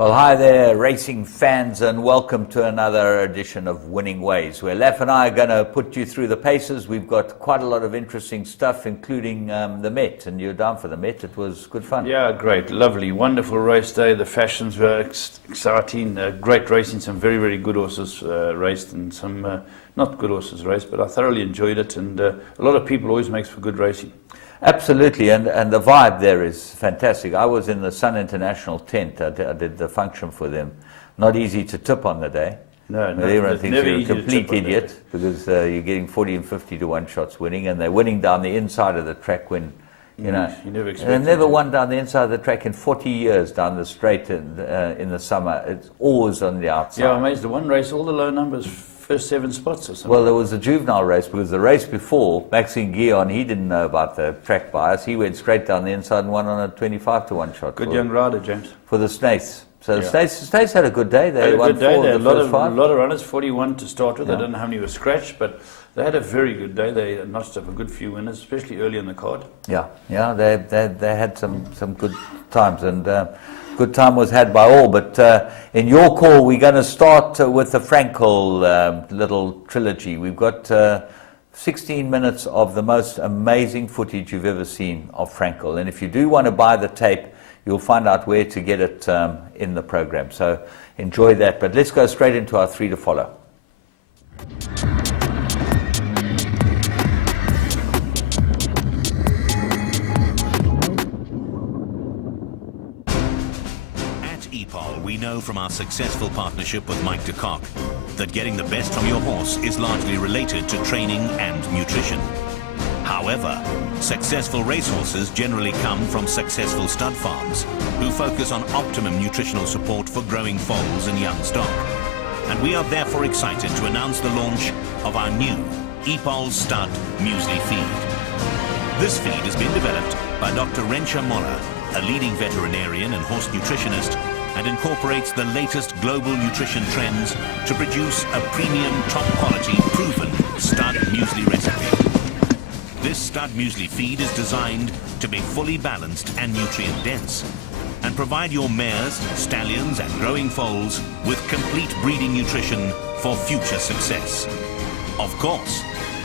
Well, hi there, racing fans, and welcome to another edition of Winning Ways, where Laf and I are going to put you through the paces. We've got quite a lot of interesting stuff, including the Met, and you're down for the Met. It was good fun. Yeah, great, lovely, wonderful race day. The fashions were exciting, great racing, some very, very good horses raced, and some not good horses raced, but I thoroughly enjoyed it, and a lot of people always makes for good racing. Absolutely, and the vibe there is fantastic. I was in the Sun International tent. I did the function for them. Not easy to tip on the day. No, everyone thinks you're a easy to complete tip on idiot because you're getting 40 and 50 to 1 shots winning, and they're winning down the inside of the track when, you know. You never expect they've never won down the inside of the track in 40 years down the straight in the summer. It's always on the outside. Yeah, I'm amazed. The one race, all the low numbers, first 7 spots or something. Well, there was a juvenile race because the race before, Maxime Guillon, he didn't know about the track bias. He went straight down the inside and won on a 25 to 1 shot. Good young rider, James. For the Snaiths. So Yeah. the Snaiths had a good day. They Had a won good day. 4 They of had the first 5. a lot of runners, 41 to start with. Yeah. I don't know how many were scratched, but they had a very good day. They notched up a good few winners, especially early in the card. Yeah, they had some good times, and good time was had by all. But in your call, we're going to start with the Frankel little trilogy. We've got 16 minutes of the most amazing footage you've ever seen of Frankel. And if you do want to buy the tape, you'll find out where to get it in the program. So enjoy that. But let's go straight into our 3 to follow. We know from our successful partnership with Mike de Kock that getting the best from your horse is largely related to training and nutrition. However, successful racehorses generally come from successful stud farms who focus on optimum nutritional support for growing foals and young stock. And we are therefore excited to announce the launch of our new Epal Stud Muesli Feed. This feed has been developed by Dr. Rensha Mora, a leading veterinarian and horse nutritionist, and incorporates the latest global nutrition trends to produce a premium, top-quality, proven stud muesli recipe. This stud muesli feed is designed to be fully balanced and nutrient-dense and provide your mares, stallions, and growing foals with complete breeding nutrition for future success. Of course,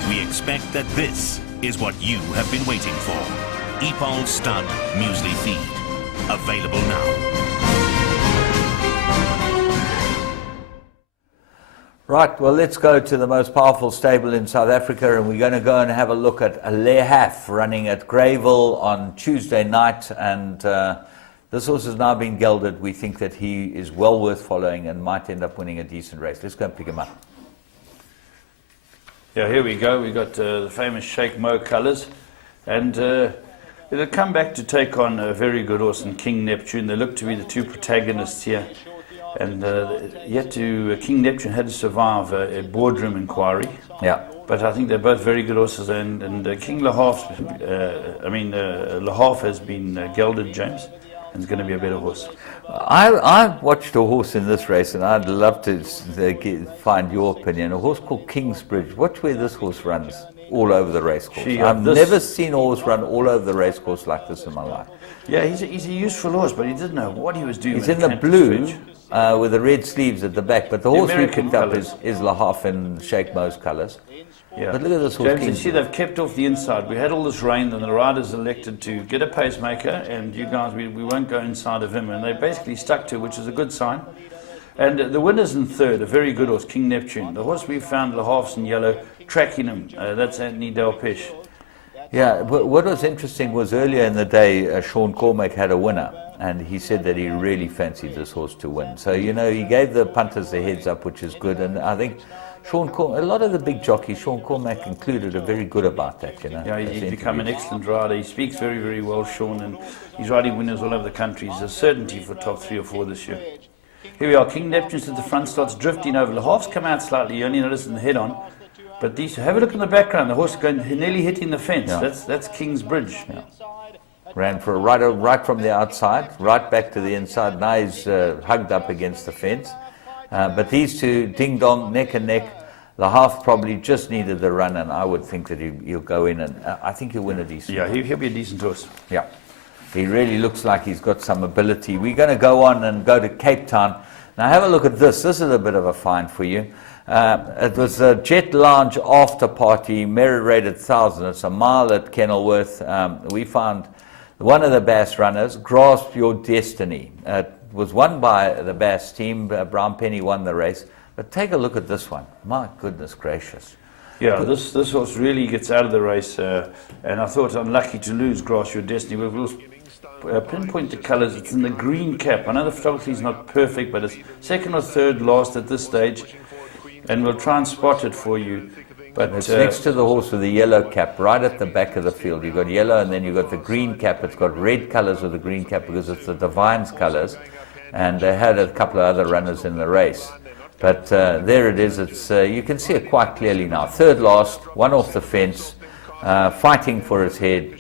we expect that this is what you have been waiting for. Epal Stud Muesli Feed. Available now. Right, well, let's go to the most powerful stable in South Africa, and we're going to go and have a look at Le Haf running at Greyville on Tuesday night, and this horse has now been gelded. We think that he is well worth following and might end up winning a decent race. Let's go and pick him up. Yeah, here we go. We got the famous Sheikh Mo colours, and it'll come back to take on a very good horse in King Neptune. They look to be the 2 protagonists here. And King Neptune had to survive a boardroom inquiry. Yeah. But I think they're both very good horses. And King Le Havre has been gelded, James, and is going to be a better horse. I watched a horse in this race, and I'd love to find your opinion. A horse called Kingsbridge. Watch where this horse runs all over the racecourse. I've never seen a horse run all over the racecourse like this in my life. Yeah, he's a useful horse, but he didn't know what he was doing. He's in the blue with the red sleeves at the back, but the horse we picked up is Le Havre in Sheikh Mo's colours. Yeah. But look at this horse. James, you see they've kept off the inside. We had all this rain, and the riders elected to get a pacemaker, and you guys, we won't go inside of him, and they basically stuck to it, which is a good sign. And the winner's in third, a very good horse, King Neptune. The horse we found, Le Havre's in yellow, tracking him. That's Anthony Delpeche. Yeah, what was interesting was earlier in the day, Sean Cormack had a winner, and he said that he really fancied this horse to win. So, you know, he gave the punters the heads up, which is good, and I think a lot of the big jockeys, Sean Cormack included, are very good about that, you know. Yeah, he's become an excellent rider. He speaks very, very well, Sean, and he's riding winners all over the country. He's a certainty for top 3 or 4 this year. Here we are, King Neptune's at the front, starts drifting over. Le Havre's come out slightly, you only notice in the head-on. But these, have a look in the background, the horse going nearly hitting the fence. Yeah. That's Kingsbridge. Yeah. Ran for a right from the outside, right back to the inside. Now he's hugged up against the fence. But these two, ding dong, neck and neck. Le Havre probably just needed the run, and I would think that he'll go in, and I think he'll win a decent. Yeah, he'll be a decent horse. Yeah. He really looks like he's got some ability. We're going to go on and go to Cape Town. Now have a look at this. This is a bit of a find for you. It was a Jet Lounge after party, merit rated 1,000. It's a mile at Kenilworth. We found one of the Bass runners, Grasp Your Destiny. It was won by the Bass team. Brown Penny won the race. But take a look at this one. My goodness gracious. Yeah, this horse really gets out of the race, and I thought unlucky to lose Grasp Your Destiny. We'll pinpoint the colours. It's in the green cap. I know the photography is not perfect, but it's second or third last at this stage, and we'll try and spot it for you. But it's next to the horse with the yellow cap, right at the back of the field. You've got yellow, and then you've got the green cap. It's got red colours with the green cap because it's the Divine's colours, and they had a couple of other runners in the race. But there it is. It's you can see it quite clearly now. Third last, one off the fence, fighting for his head,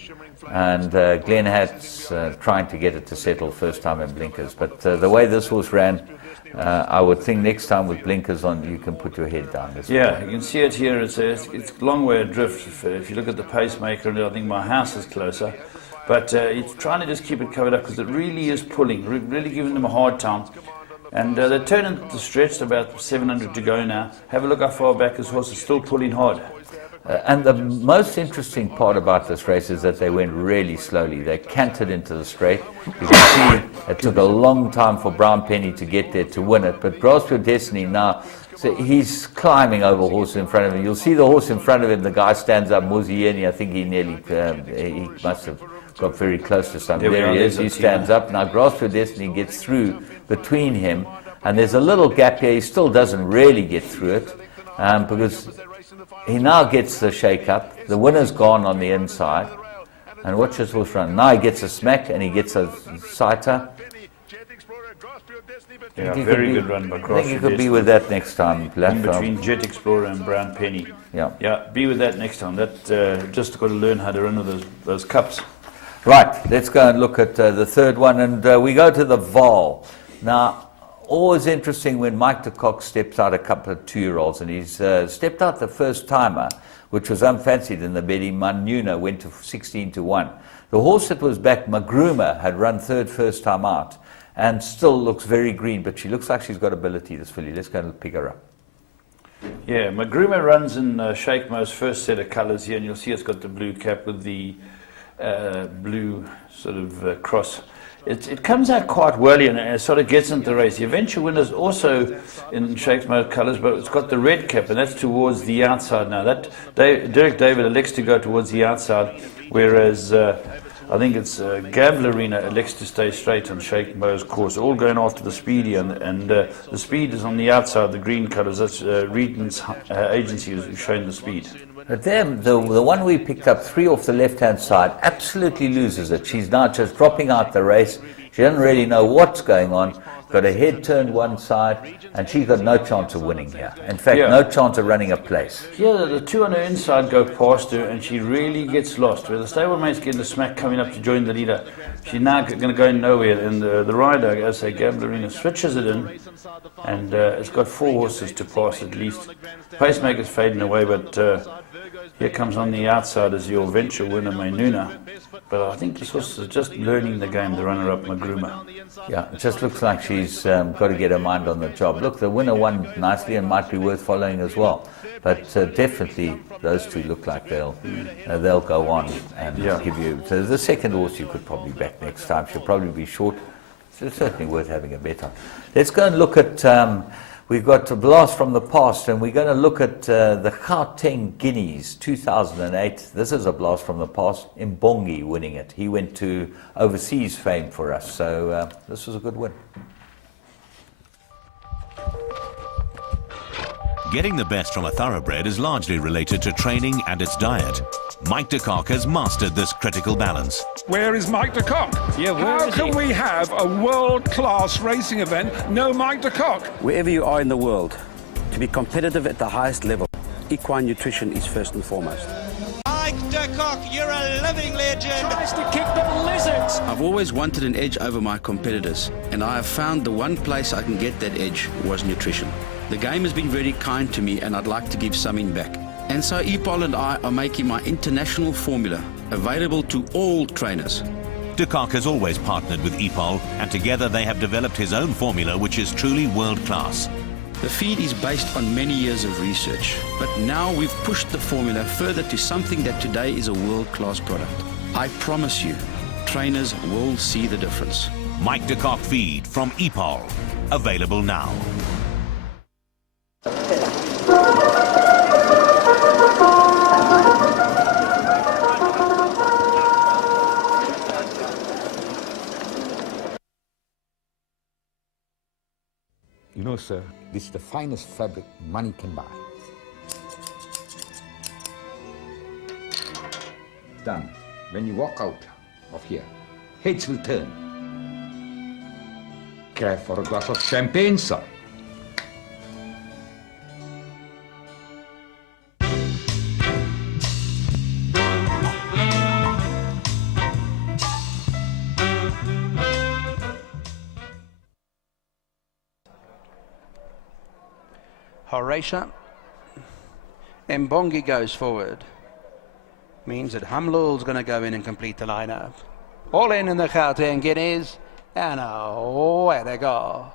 and Glenn Hat's trying to get it to settle first time in blinkers. But the way this horse ran, I would think next time with blinkers on, you can put your head down. Yeah, you can see it here. It's a long way adrift. If you look at the pacemaker, and I think my house is closer. But it's trying to just keep it covered up because it really is pulling, really giving them a hard time. And they turn into the stretch, about 700 to go now. Have a look how far back this horse is still pulling hard. And the most interesting part about this race is that they went really slowly. They cantered into the straight. You can see it took a long time for Brown Penny to get there to win it. But Grasp Your Destiny now, so he's climbing over a horse in front of him. You'll see the horse in front of him. The guy stands up, Muzieni. I think he nearly, he must have got very close to something. There he is. He stands up. Now Grasp Your Destiny gets through between him. And there's a little gap here. He still doesn't really get through it because he now gets the shake-up. The winner's gone on the inside. And watch this horse run. Now he gets a smack and he gets a sighter. Yeah, very good run by Grasp Your I think you could be with that next time. In between Jet Explorer and Brown Penny. Yeah, be with that next time. That just got to learn how to run with those cups. Right, let's go and look at the third one. And we go to the Vaal. Now, always interesting when Mike de Kock steps out a couple of 2-year-olds, and he's stepped out the first timer, which was unfancied in the betting. Manuna went to 16 to 1. The horse that was back, Magruma, had run third first time out, and still looks very green, but she looks like she's got ability, this filly. Let's go and pick her up. Yeah, Magruma runs in Sheikh Mo's first set of colours here, and you'll see it's got the blue cap with the blue sort of cross. It comes out quite well and it sort of gets into the race. The eventual winner's also in Sheikh Mo's colours, but it's got the red cap, and that's towards the outside now. Derek David elects to go towards the outside, whereas I think it's Gamblerina elects to stay straight on Sheikh Mo's course. All going after the speedy, and the speed is on the outside, the green colours. That's Reedon's agency who's showing the speed. But then the one we picked up, 3 off the left-hand side, absolutely loses it. She's now just dropping out the race. She doesn't really know what's going on. Got her head turned one side, and she's got no chance of winning here. In fact, no chance of running a place. Yeah, the 2 on her inside go past her, and she really gets lost. Where the stablemate's getting the smack coming up to join the leader, she's now going to go nowhere. And the rider, as I say, Gamblerina, switches it in, and it's got 4 horses to pass at least. Pacemaker's fading away, but here comes on the outside as your venture winner, Mainuna. But I think this horse is just learning the game, the runner-up, Magruma. Yeah, it just looks like she's got to get her mind on the job. Look, the winner won nicely and might be worth following as well. But definitely those 2 look like they'll go on and give you... So the second horse you could probably back next time. She'll probably be short. So it's certainly worth having a bet on. Let's go and look at... we've got a blast from the past, and we're going to look at the Gauteng Guineas 2008. This is a blast from the past. Mbongi winning it. He went to overseas fame for us, so this was a good win. Getting the best from a thoroughbred is largely related to training and its diet. Mike de Kock has mastered this critical balance. Where is Mike de Kock? Yeah, How can we have a world-class racing event, no Mike de Kock? Wherever you are in the world, to be competitive at the highest level, equine nutrition is first and foremost. Mike de Kock, you're a living legend. Tries to kick the lizards. I've always wanted an edge over my competitors, and I have found the one place I can get that edge was nutrition. The game has been very kind to me, and I'd like to give something back. And so EPOL and I are making my international formula available to all trainers. Mike de Kock has always partnered with EPOL, and together they have developed his own formula which is truly world-class. The feed is based on many years of research, but now we've pushed the formula further to something that today is a world-class product. I promise you, trainers will see the difference. Mike de Kock feed from EPOL. Available now. You know, sir, this is the finest fabric money can buy. Done. When you walk out of here, heads will turn. Care for a glass of champagne, sir? Horatia. Mbongi goes forward. Means that Hamlul's going to go in and complete the lineup. All in the Gauteng Guineas. And away they go.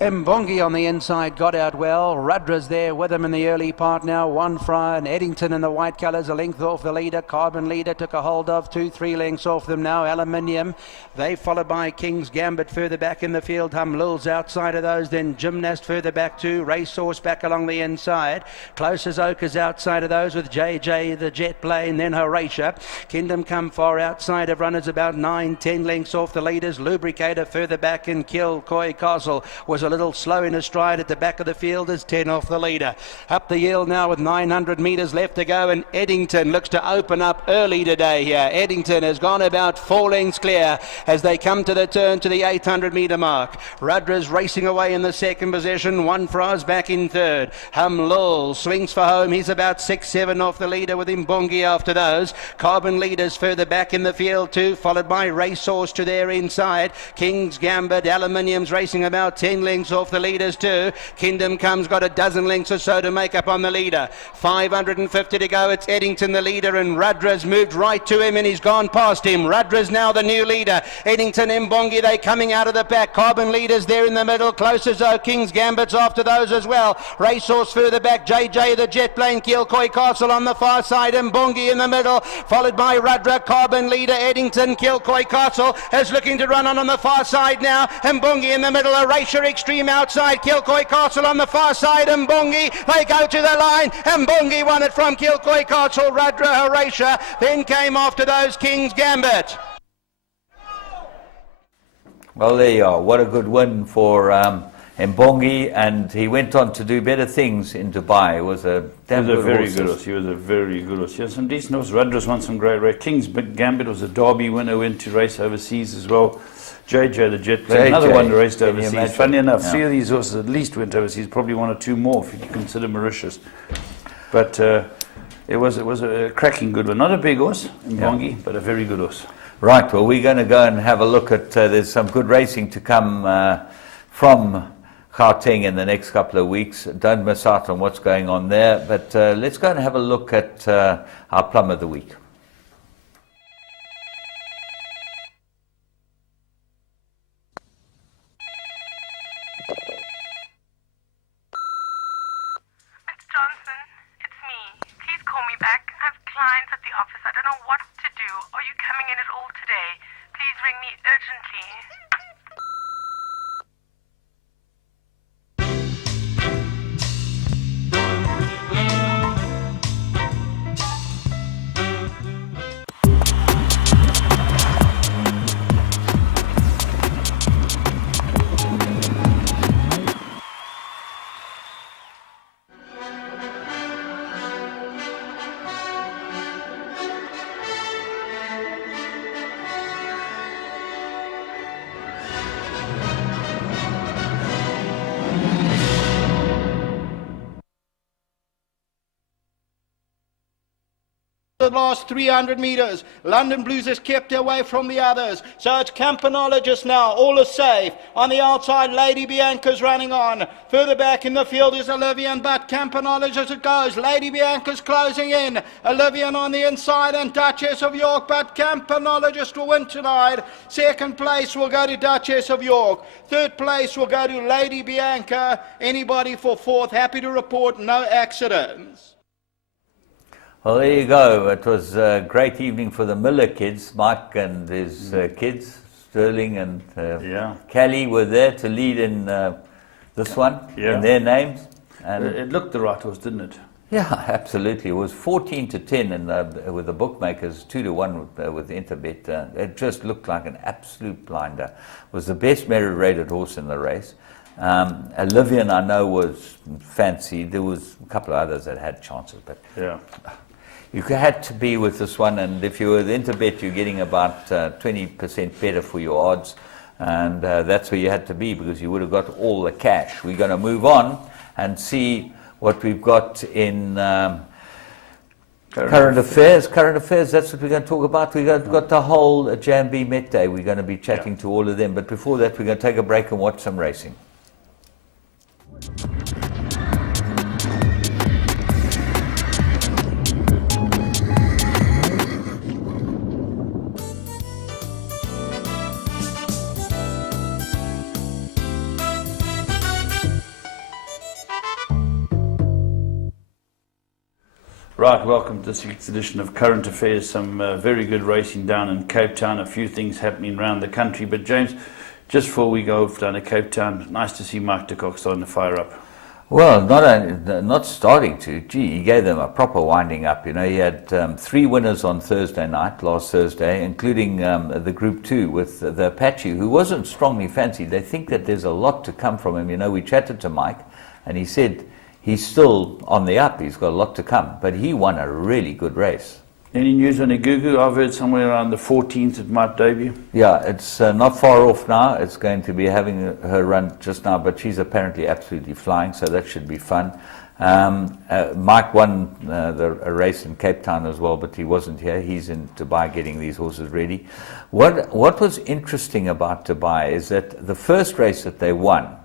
Mbongi on the inside got out well. Rudra's there with him in the early part now. One Fry and Eddington in the white colours, a length off the leader. Carbon leader took a hold of 2-3 lengths off them now. Aluminium. They followed by King's Gambit further back in the field. Humlul's outside of those. Then Gymnast further back too. Racehorse back along the inside. Close as Oak is outside of those with JJ the Jet Plane. Then Horatia. Kingdom come far outside of runners about 9-10 lengths off the leaders. Lubricator further back in Kilcoy Castle was a little slow in a stride at the back of the field as 10 off the leader. Up the hill now with 900 metres left to go, and Eddington looks to open up early today here. Eddington has gone about 4 lengths clear as they come to the turn to the 800 metre mark. Rudra's racing away in the second position. One Fraz back in third. Humlul swings for home. He's about 6-7 off the leader with Mbongi after those. Carbon leaders further back in the field too, followed by Racehorse to their inside. King's Gambit, Aluminium's racing about 10 lengths off the leaders too. Kingdom Come's got a dozen lengths or so to make up on the leader. 550 to go. It's Eddington the leader, and Rudra's moved right to him and he's gone past him. Rudra's now the new leader. Eddington, Mbongi, they coming out of the pack. Carbon leaders there in the middle. Close as though King's Gambit's after those as well. Racehorse further back. JJ the Jet Plane, Kilcoy Castle on the far side. Mbongi in the middle, followed by Rudra. Carbon leader Eddington. Kilcoy Castle is looking to run on the far side now. Mbongi in the middle. Erasure Extreme outside. Kilcoy Castle on the far side. Mbongi, they go to the line. Mbongi won it from Kilcoy Castle. Rudra, Horatia, then came after those King's Gambit. Well, there you are. What a good win for Mbongi, and he went on to do better things in Dubai. It was a damn He was a good very horse. good horse. He was a very good horse. He had some decent horses. Rudra's won some great race. King's Gambit was a Derby winner, went to race overseas as well. JJ the Jet Plane, another JJ, one that raced can you overseas. imagine? Funny enough, Yeah. 3 of these horses at least went overseas, probably 1 or 2 more if you consider Mauritius. But it was a cracking good one. Not a big horse, Mbongi, but a very good horse. Right, well, we're going to go and have a look at, there's some good racing to come from Gauteng in the next couple of weeks. Don't miss out on what's going on there, but let's go and have a look at our plum of the week. Miss Johnson, it's me. Please call me back. I have clients at the office. I don't know what to do. Are you coming in at all today? Please ring me urgently. the last 300 metres. London Blues has kept away from the others. So it's Campanologist now. All is safe. On the outside, Lady Bianca's running on. Further back in the field is Olivian, but Campanologist it goes. Lady Bianca's closing in. Olivian on the inside and Duchess of York, but Campanologist will win tonight. Second place will go to Duchess of York. Third place will go to Lady Bianca. Anybody for fourth? Happy to report no accidents. Well, there you go. It was a great evening for the Miller kids. Mike and his kids, Sterling and Kelly, were there to lead in this one, in their names. And It looked the right horse, didn't it? yeah, absolutely. It was 14-10 with the bookmakers, 2-1 with Interbet. It just looked like an absolute blinder. It was the best merit-rated horse in the race. Olivian, I know, was fancy. There was a couple of others that had chances, but you had to be with this one. And if you were with Interbet, you're getting about 20% better for your odds, and that's where you had to be because you would have got all the cash. We're going to move on and see what we've got in current affairs. Current affairs, that's what we're going to talk about. We've got the whole JMB Met Day. We're going to be chatting to all of them. But before that, we're going to take a break and watch some racing. Right, welcome to this week's edition of Current Affairs. Some very good racing down in Cape Town, a few things happening around the country. But James, just before we go down to Cape Town, nice to see Mike de Kock starting to fire up. Well, not starting to. Gee, he gave them a proper winding up. You know, he had 3 winners on Thursday night, last Thursday, including the Group 2 with the Apache, who wasn't strongly fancied. They think that there's a lot to come from him. You know, we chatted to Mike, and he said he's still on the up. He's got a lot to come. But he won a really good race. Any news on Igugu? I've heard somewhere around the 14th it might debut. Yeah, it's not far off now. It's going to be having her run just now, but she's apparently absolutely flying, so that should be fun. Mike won a race in Cape Town as well, but he wasn't here. He's in Dubai getting these horses ready. What was interesting about Dubai is that the first race that they won,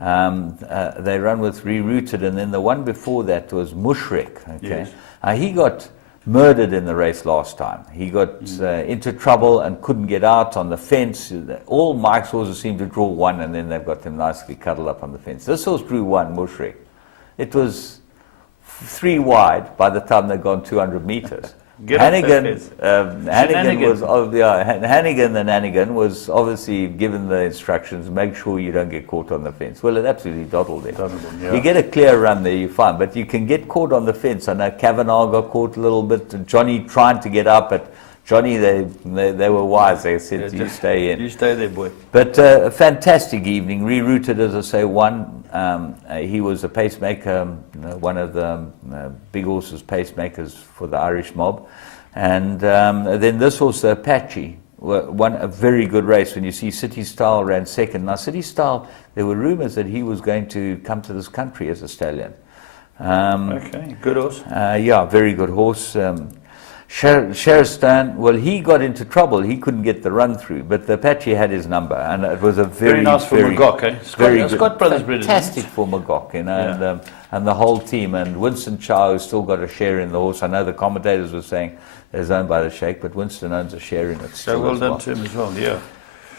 they run with Rerouted, and then the one before that was Mushrik. Okay, Yes. He got murdered in the race last time. He got into trouble and couldn't get out on the fence. All Mike's horses seemed to draw one, and then they've got them nicely cuddled up on the fence. This horse drew one, Mushrik. It was 3 wide by the time they'd gone 200 meters. Hannigan was obviously given the instructions, make sure you don't get caught on the fence. Well, it absolutely dawdled it. You get a clear run there, you're fine, but you can get caught on the fence. I know Kavanagh got caught a little bit, and Johnny trying to get up, but Johnny, they were wise. They said, you stay in. You stay there, boy. But a fantastic evening. Rerouted, as I say, won. He was a pacemaker, one of the big horses pacemakers for the Irish mob. And then this horse, the Apache, won a very good race. When you see City Style ran second. Now, City Style, there were rumors that he was going to come to this country as a stallion. Okay, good horse. Yeah, very good horse. Sheristan, well, he got into trouble. He couldn't get the run through, but the Apache had his number, and it was a very nice for Magog, eh? Scott Brothers bred it, fantastic for Magog, you know, and the whole team. And Winston Chow still got a share in the horse. I know the commentators were saying it's owned by the Sheikh, but Winston owns a share in it. So well done to him as well, yeah.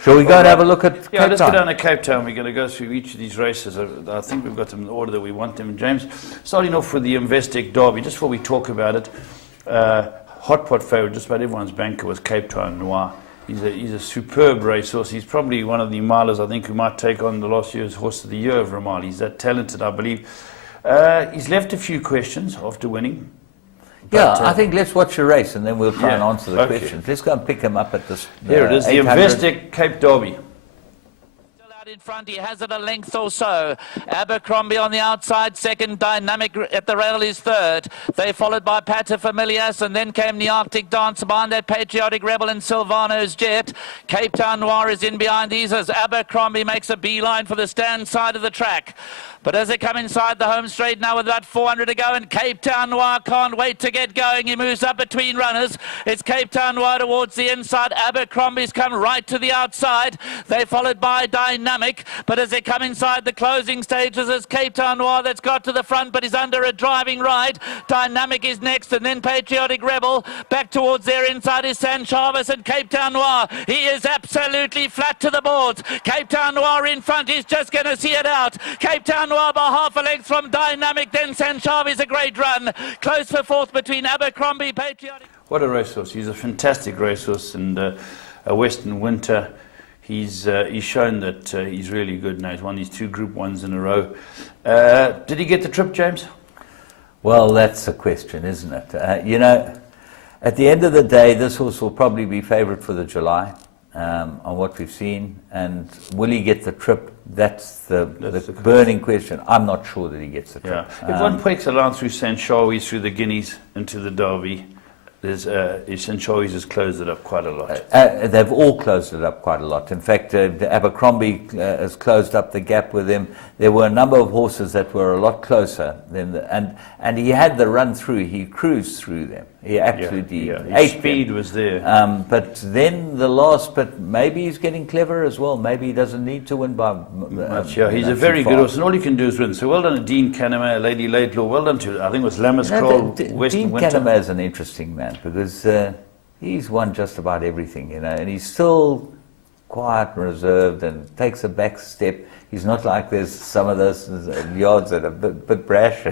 Shall we go and have a look at Cape Let's Town? go down to Cape Town. We're going to go through each of these races. I think we've got them in the order that we want them. And James, starting off with the Investec Derby, just before we talk about it, hot pot favourite, just about everyone's banker was Cape Town Noir. He's a superb racehorse. He's probably one of the milers, I think, who might take on the last year's Horse of the Year over a mile. He's that talented, I believe. He's left a few questions after winning. But, I think let's watch the race and then we'll try and answer the questions. Let's go and pick him up at this. Here it is, the Investec Cape Derby. in front. He has it a length or so. Abercrombie on the outside, second. Dynamic at the rail is third. They followed by Paterfamilias, and then came the Arctic Dancer behind that Patriotic Rebel and Silvano's Jet. Cape Town Noir is in behind these as Abercrombie makes a beeline for the stand side of the track. But as they come inside the home straight now with about 400 to go, and Cape Town Noir can't wait to get going. He moves up between runners. It's Cape Town Noir towards the inside. Abercrombie's come right to the outside. They're followed by Dynamic. But as they come inside the closing stages, it's Cape Town Noir that's got to the front, but he's under a driving ride. Dynamic is next, and then Patriotic Rebel. Back towards their inside is San Chavez and Cape Town Noir. He is absolutely flat to the boards. Cape Town Noir in front. He's just going to see it out. Cape Town Noir by half a length from Dynamic. Then San Chavez, a great run. Close for fourth between Abercrombie, Patriotic. What a racehorse. He's a fantastic racehorse, and a Western Winter. He's shown that he's really good now. He's won these 2 Group 1s in a row. Did he get the trip, James? Well, that's the question, isn't it? You know, at the end of the day, this horse will probably be favourite for the July on what we've seen. And will he get the trip? That's the burning question. I'm not sure that he gets the trip. Yeah. If one pokes along through St. Charles, through the Guineas, into the Derby, St. Charles has closed it up quite a lot. They've all closed it up quite a lot. In fact, Abercrombie has closed up the gap with him. There were a number of horses that were a lot closer than and he had the run through. He cruised through them. He absolutely His speed was there. But then the last, but maybe he's getting clever as well. Maybe he doesn't need to win by much. He's a very good horse, and all he can do is win. So well done to Dean Canama, Lady Laidlaw. Well done to, I think it was Lammas Kroll, Western Dean Winter. Canama is an interesting man because he's won just about everything, you know, and he's still quiet and reserved and takes a back step. He's not like there's some of those yards that are a bit brash.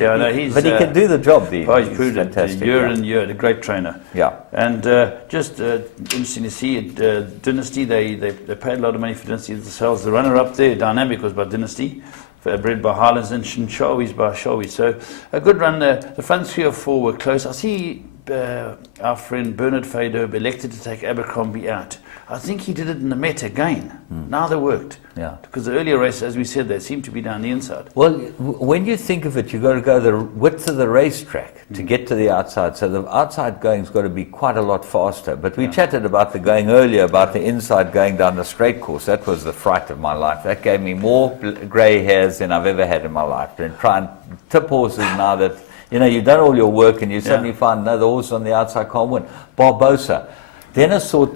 Yeah, no, he's. But he can do the job, Dean. He's proved it year in year, a great trainer. Yeah. And just interesting to see it. Dynasty, they paid a lot of money for Dynasty themselves. The runner up there, Dynamic, was by Dynasty, bred by Highlands, and Shinchawi's by Shawi. So a good run there. The front 3 or 4 were close. I see our friend Bernard Fadob elected to take Abercrombie out. I think he did it in the Met again. Now they worked. Yeah. Because the earlier races, as we said, they seemed to be down the inside. Well, when you think of it, you've got to go the width of the racetrack to get to the outside. So the outside going's got to be quite a lot faster. But we chatted about the going earlier, about the inside going down the straight course. That was the fright of my life. That gave me more grey hairs than I've ever had in my life. And try and tip horses now that, you know, you've done all your work and you suddenly find another horse on the outside can't win. Barbosa. Dennis thought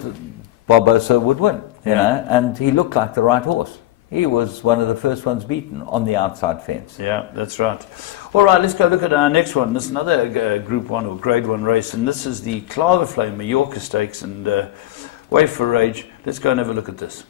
Barbosa would win, you know, and he looked like the right horse. He was one of the first ones beaten on the outside fence. Yeah, that's right. All right, let's go look at our next one. This is another Group 1 or Grade 1 race, and this is the Klaverflame Mallorca Stakes, and Wait for Rage. Let's go and have a look at this.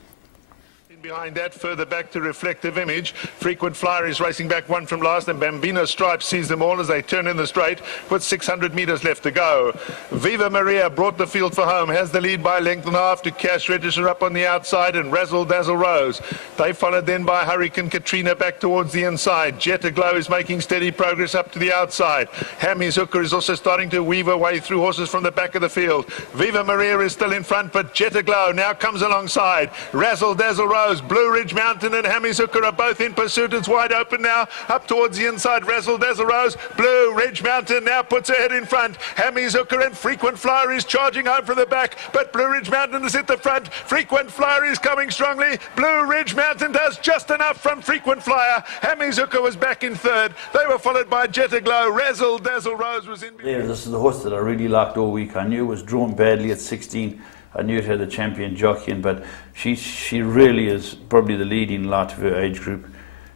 Behind that, further back to Reflective Image. Frequent Flyer is racing back 1 from last, and Bambino Stripe sees them all as they turn in the straight with 600 metres left to go. Viva Maria brought the field for home, has the lead by a length and a half to Cash Register up on the outside, and Razzle Dazzle Rose. They followed then by Hurricane Katrina back towards the inside. Jet Aglow is making steady progress up to the outside. Hammy's Hooker is also starting to weave her way through horses from the back of the field. Viva Maria is still in front, but Jet Aglow now comes alongside. Razzle Dazzle Rose, Blue Ridge Mountain and Hammy's Hooker are both in pursuit. It's wide open now, up towards the inside. Razzle Dazzle Rose, Blue Ridge Mountain now puts her head in front. Hammy's Hooker and Frequent Flyer is charging home from the back, but Blue Ridge Mountain is at the front. Frequent Flyer is coming strongly. Blue Ridge Mountain does just enough from Frequent Flyer. Hammy's Hooker was back in third. They were followed by Jet Aglow. Razzle Dazzle Rose was in. There, this is the horse that I really liked all week. I knew it was drawn badly at 16. I knew it had the champion jockey, but she really is probably the leading light of her age group.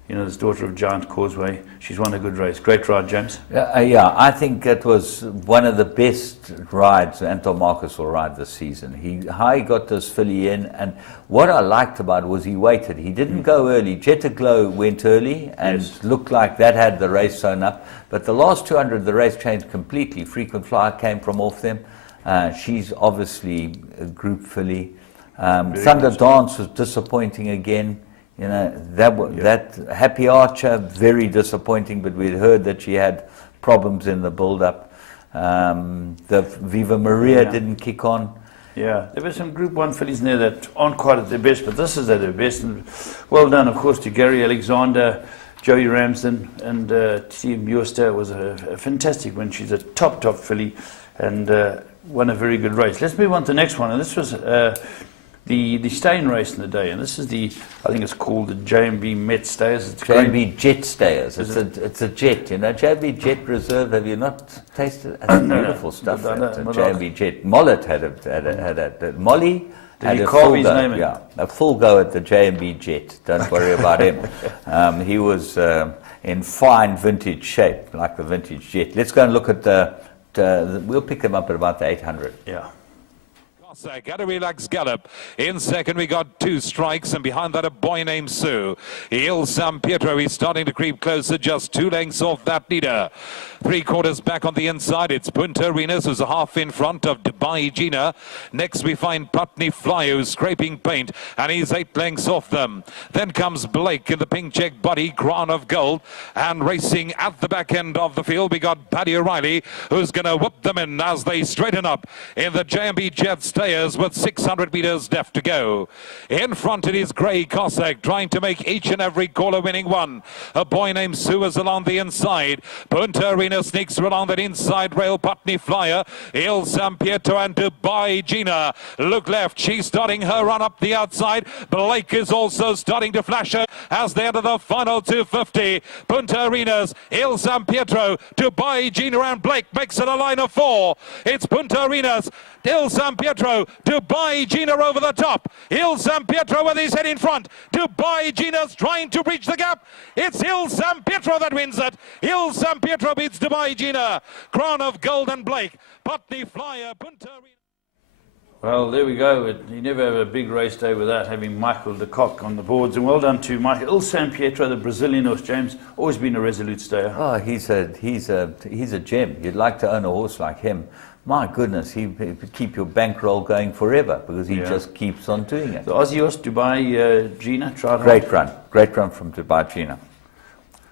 You know, this daughter of Giant Causeway. She's won a good race. Great ride, James. Yeah, I think it was one of the best rides Anton Marcus will ride this season. He got this filly in, and what I liked about it was he waited. He didn't go early. Jet Aglow went early and looked like that had the race sewn up. But the last 200, the race changed completely. Frequent Flyer came from off them. She's obviously a group filly. Thunder Dance was disappointing again. You know, that Happy Archer, very disappointing, but we'd heard that she had problems in the build-up. The Viva Maria didn't kick on. Yeah, there were some Group 1 fillies in there that aren't quite at their best, but this is at their best. And well done, of course, to Gary Alexander, Joey Ramsden, and T.M. Muirster. Was a fantastic win. She's a top filly and won a very good race. Let's move on to the next one. And this was the staying race in the day. And this is I think it's called the J&B Met Stayers. It's J&B Jet Stayers. It's a jet, you know. J&B Jet Reserve, have you not tasted it? It's beautiful stuff. J&B Jet. Mollet Molly had a full go. Yeah, a full go at the J&B Jet. Don't worry about him. He was in fine vintage shape, like the vintage Jet. Let's go and look at we'll pick them up at about the 800. Yeah. At a relaxed gallop. In second, we got 2 Strikes, and behind that, a boy named Sue. Il San Pietro is starting to creep closer, just 2 lengths off that leader. 3/4 back on the inside, it's Punta Arenas, who's a half in front of Dubai Gina. Next, we find Putney Fly, who's scraping paint, and he's 8 lengths off them. Then comes Blake in the pink check body, Crown of Gold, and racing at the back end of the field, we got Paddy O'Reilly, who's going to whoop them in as they straighten up in the J&B Jet Stayers with 600 metres left to go. In front it is Grey Cossack trying to make each and every caller winning one. A boy named Sue is along the inside. Punta Arena sneaks along that inside rail. Putney Flyer, Il San Pietro and Dubai Gina. Look left, she's starting her run up the outside. Blake is also starting to flash her as they enter the final 250. Punta Arenas, Il San Pietro, Dubai Gina and Blake makes it a line of 4. It's Punta Arenas, Il San Pietro, Dubai Gina over the top. Il San Pietro with his head in front. Dubai Gina's trying to bridge the gap. It's Il San Pietro that wins it. Il San Pietro beats Dubai Gina. Crown of Gold and Blake. Putney Flyer, Punta Arena. Well, there we go. You never have a big race day without having Michael de Kock on the boards. And well done to Michael. Il San Pietro, the Brazilian horse, James, always been a resolute stayer. Oh, he's a gem. You'd like to own a horse like him. My goodness, he keep your bankroll going forever because he just keeps on doing it. The Aussie horse, Dubai Gina, tried great run from Dubai Gina.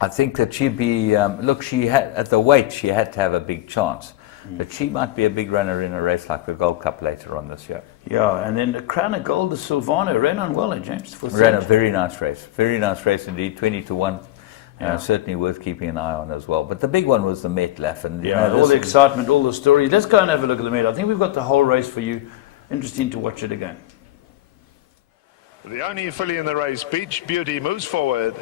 I think that she'd be, look, she had, at the weight, she had to have a big chance. But she might be a big runner in a race like the Gold Cup later on this year. Yeah, and then the Crown of Gold, the Silvano, ran on well, James? Ran a very nice race indeed, 20-1. Certainly worth keeping an eye on as well. But the big one was the Met Laugh. And, all the excitement, all the stories. Let's go and have a look at the Met. I think we've got the whole race for you. Interesting to watch it again. The only filly in the race, Beach Beauty, moves forward.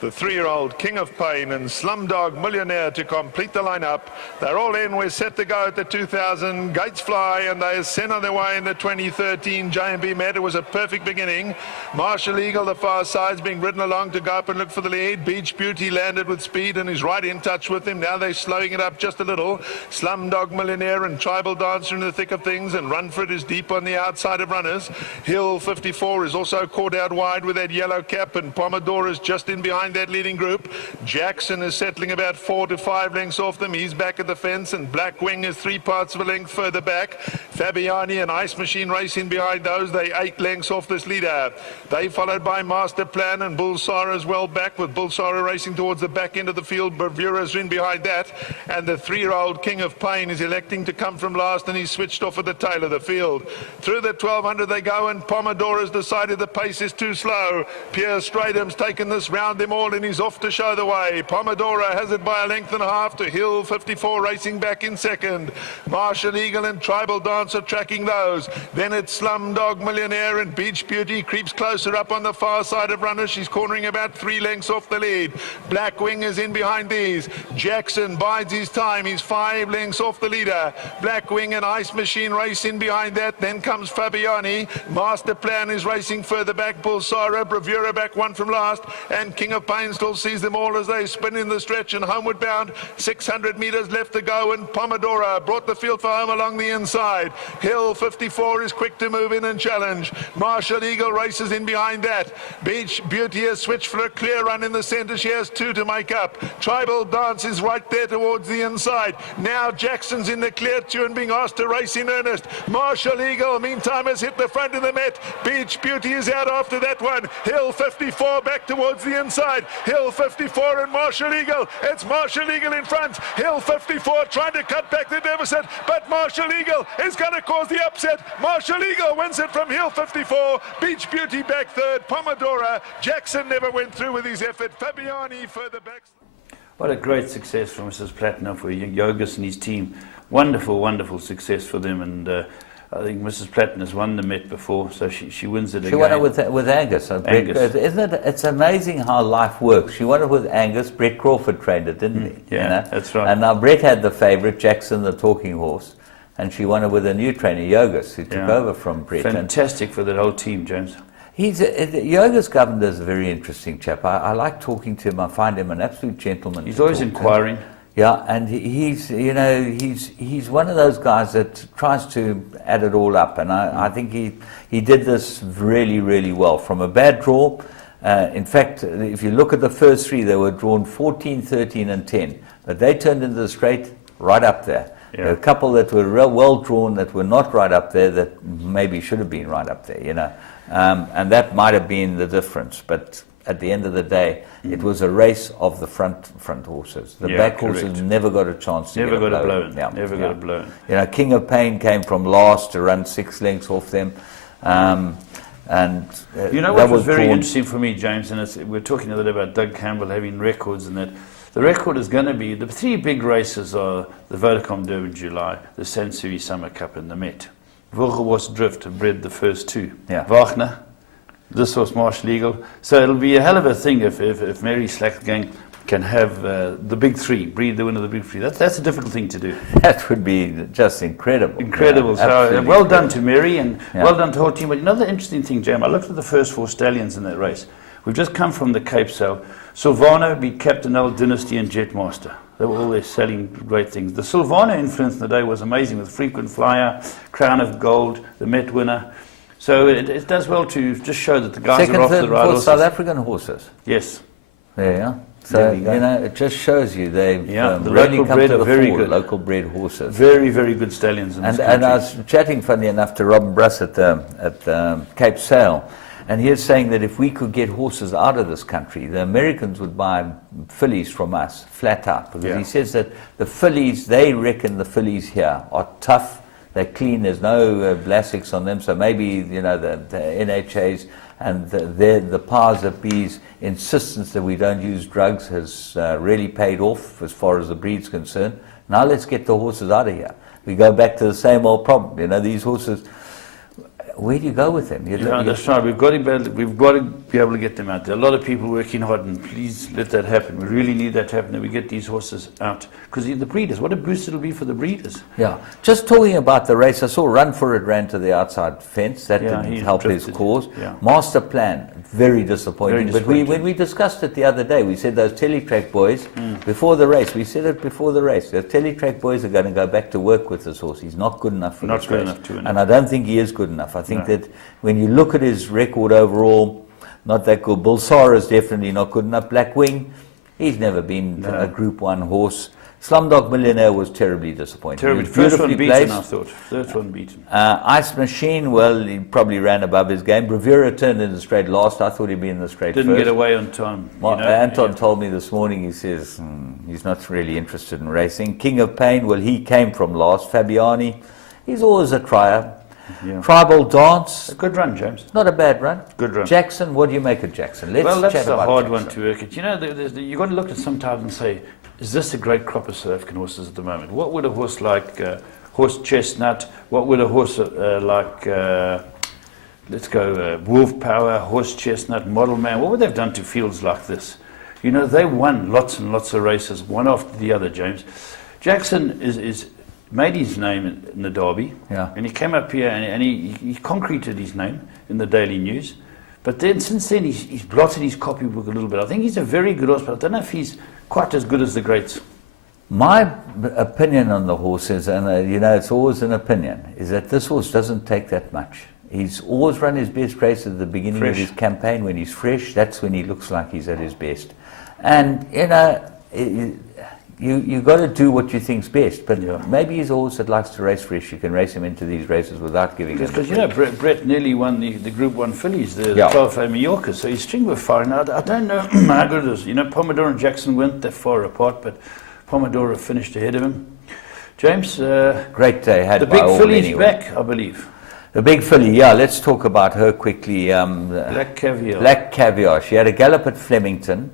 The 3-year-old King of Pain and Slumdog Millionaire to complete the lineup. They're all in. We're set to go at the 2000 Gates Fly, and they sent on their way in the 2013 J&B Met. It was a perfect beginning. Marshall Eagle, the far side's being ridden along to go up and look for the lead. Beach Beauty landed with speed and is right in touch with him. Now they're slowing it up just a little. Slumdog Millionaire and Tribal Dancer in the thick of things, and Run For It is deep on the outside of runners. Hill 54 is also caught out wide with that yellow cap, and Pomodoro is just in behind that leading group. Jackson is settling about 4 to 5 lengths off them. He's back at the fence, and Black Wing is 3 parts of a length further back. Fabiani and Ice Machine racing behind those. They 8 lengths off this leader. They followed by Master Plan and Bulsara as well back, with Bulsara racing towards the back end of the field. Bravura's in behind that, and the 3-year-old King of Pain is electing to come from last, and he's switched off at the tail of the field. Through the 1200 they go, and Pomodoro's decided the pace is too slow. Pierre Stradham's taken this round them all, and he's off to show the way. Pomodoro has it by a length and a half to Hill 54 racing back in second. Martial Eagle and Tribal Dancer tracking those. Then it's Slumdog Millionaire, and Beach Beauty creeps closer up on the far side of runners. She's cornering about 3 lengths off the lead. Black Wing is in behind these. Jackson bides his time. He's 5 lengths off the leader. Black Wing and Ice Machine race in behind that. Then comes Fabiani. Master Plan is racing further back. Bulsara, Bravura back 1 from last, and King of Pain still sees them all as they spin in the stretch and homeward bound. 600 metres left to go, and Pomodoro brought the field for home along the inside. Hill 54 is quick to move in and challenge. Martial Eagle races in behind that. Beach Beauty has switched for a clear run in the centre. She has 2 to make up. Tribal Dance is right there towards the inside. Now Jackson's in the clear too and being asked to race in earnest. Martial Eagle meantime has hit the front of the Met. Beach Beauty is out after that one. Hill 54 back towards the inside. inside. Hill 54 and Marshall Eagle. It's Marshall Eagle in front. Hill 54 trying to cut back the deficit, but Marshall Eagle is going to cause the upset. Marshall Eagle wins it from Hill 54. Beach Beauty back third. Pomodora. Jackson never went through with his effort. Fabiani further back. What a great success for Mrs. Platinum, for Yogus and his team. Wonderful, wonderful success for them. And I think Mrs. Platinum has won the Met before, so she wins it again. She won it with Angus. Angus. Isn't it? It's amazing how life works. She won it with Angus. Brett Crawford trained it, didn't he? Yeah, you know? that's right. And now Brett had the favourite, Jackson, the talking horse, and she won it with a new trainer, Yogus, who took over from Brett. Fantastic for that whole team, James. Yogus Governor is a very interesting chap. I like talking to him. I find him an absolute gentleman. He's always inquiring. Yeah, and he's one of those guys that tries to add it all up, and I think he did this really, really well. From a bad draw, in fact, if you look at the first three, they were drawn 14, 13 and 10, but they turned into the straight right up there. Yeah. There were a couple that were real well drawn that were not right up there that maybe should have been right up there, you know. And that might have been the difference, but at the end of the day, it was a race of the front horses. The back horses never got a chance to never get got a blow. Never got a blow. You know, King of Pain came from last to run 6 lengths off them. You know what was very interesting for me, James, and we're talking a little bit about Doug Campbell having records, and that the record is going to be, the 3 big races are the Vodacom Durban July, the Sansui Summer Cup and the Met. Wilgewas Drift have bred the first 2. Yeah. Wagner, this was Marshall Eagle. So it'll be a hell of a thing if Mary Slack Gang can have the big 3, breed the winner of the big 3. That's a difficult thing to do. That would be just incredible. Incredible. Yeah, so well done to Mary and well done to the whole team. But another interesting thing, Jam, I looked at the first 4 stallions in that race. We've just come from the Cape Sale. Silvano beat Captain L, Dynasty and Jetmaster. They were all there selling great things. The Silvano influence in the day was amazing with Frequent Flyer, Crown of Gold, the Met winner. So it does well to just show that the guys Second, are off third, the right fourth horses. South African horses. Yes. There you are. So, There we go. you know, it just shows you they've the really local come bred to the are very fore, good. local bred horses. Very, very good stallions in this And I country. was chatting, funny enough, to Robin Bruss at Cape Sale, and he was saying that if we could get horses out of this country, the Americans would buy fillies from us, flat out, because he says that the fillies, they reckon the fillies here are tough, they're clean, there's no blasics on them, so maybe, you know, the NHAs and the powers that be's insistence that we don't use drugs has really paid off as far as the breed's concerned. Now let's get the horses out of here. We go back to the same old problem. You know, these horses, where do you go with them? That's right. We've got to be able to get them out there. A lot of people working hard, and please let that happen. We really need that to happen, that we get these horses out. Because the breeders, what a boost it'll be for the breeders. Yeah. Just talking about the race, I saw Run For It ran to the outside fence. That didn't help his cause. Yeah. Master Plan, very disappointing. Very disappointing. But when we discussed it the other day, we said those Teletrack boys, before the race, we said it before the race, the Teletrack boys are going to go back to work with this horse. He's not good enough for Not this good race. enough to win. And I don't think he is good enough. I think that when you look at his record overall, not that good. Bulsara is definitely not good enough. Blackwing, he's never been a Group 1 horse. Slumdog Millionaire was terribly disappointing. Terribly. He was First one beautifully beaten, placed. I thought. First one beaten. Ice Machine, well, he probably ran above his game. Bravura turned in the straight last. I thought he'd be in the straight Didn't first. get away on time. Well, Anton told me this morning, he says he's not really interested in racing. King of Pain, well, he came from last. Fabiani, he's always a trier. Yeah. Tribal Dance. A good run, James. Not a bad run. Good run. Jackson, what do you make of Jackson? Let's Well, that's chat a about hard Jackson. one to work at. You know, you've got to look at sometimes and say, is this a great crop of South African horses at the moment? What would a horse like Horse Chestnut, what would a horse like, let's go, Wolf Power, Horse Chestnut, Model Man, what would they have done to fields like this? You know, they won lots and lots of races, one after the other, James. Jackson is made his name in the Derby, and he came up here and he concreted his name in the Daily News. But then, since then, he's blotted his copybook a little bit. I think he's a very good horse, but I don't know if he's quite as good as the greats. My opinion on the horse is, and you know, it's always an opinion, is that this horse doesn't take that much. He's always run his best race at the beginning of his campaign. When he's fresh, that's when he looks like he's at his best. And, you know, you got to do what you think's best. But maybe he's a horse that likes to race fresh. You can race him into these races without giving him. Because you know, Brett nearly won the Group 1 fillies, the Yeah. 12 Mallorca, so his string were far. And I don't know how good it is. You know, Pomodoro and Jackson weren't that far apart, but Pomodoro finished ahead of him. James, great day had the by big all filly's anyway. back, I believe. The big filly, yeah. Let's talk about her quickly. Black Caviar. Black Caviar. She had a gallop at Flemington.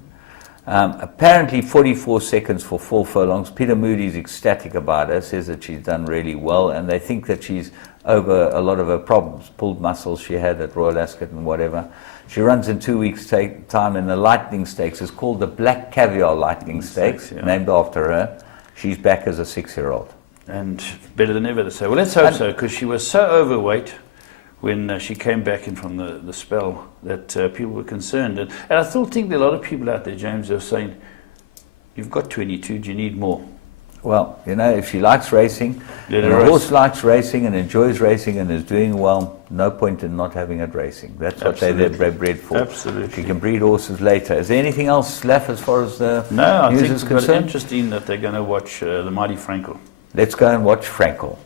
Apparently 44 seconds for 4 furlongs. Peter Moody's ecstatic about her, says that she's done really well, and they think that she's over a lot of her problems, pulled muscles she had at Royal Ascot and whatever. She runs in 2 weeks' time in the Lightning Stakes. It's called the Black Caviar Lightning Stakes, named after her. She's back as a 6-year-old. And better than ever, they say. Well, let's hope so, because she was so overweight when she came back in from the spell that people were concerned. And I think there are a lot of people out there, James, are saying, you've got 22, do you need more? Well, you know, if she likes racing, Let and her a race. horse likes racing and enjoys racing and is doing well, no point in not having it racing. That's what they're bred for. Absolutely. She can breed horses later. Is there anything else, Slaff, as far as the No, I news think is it's concerned? interesting that they're going to watch the Mighty Frankel. Let's go and watch Frankel.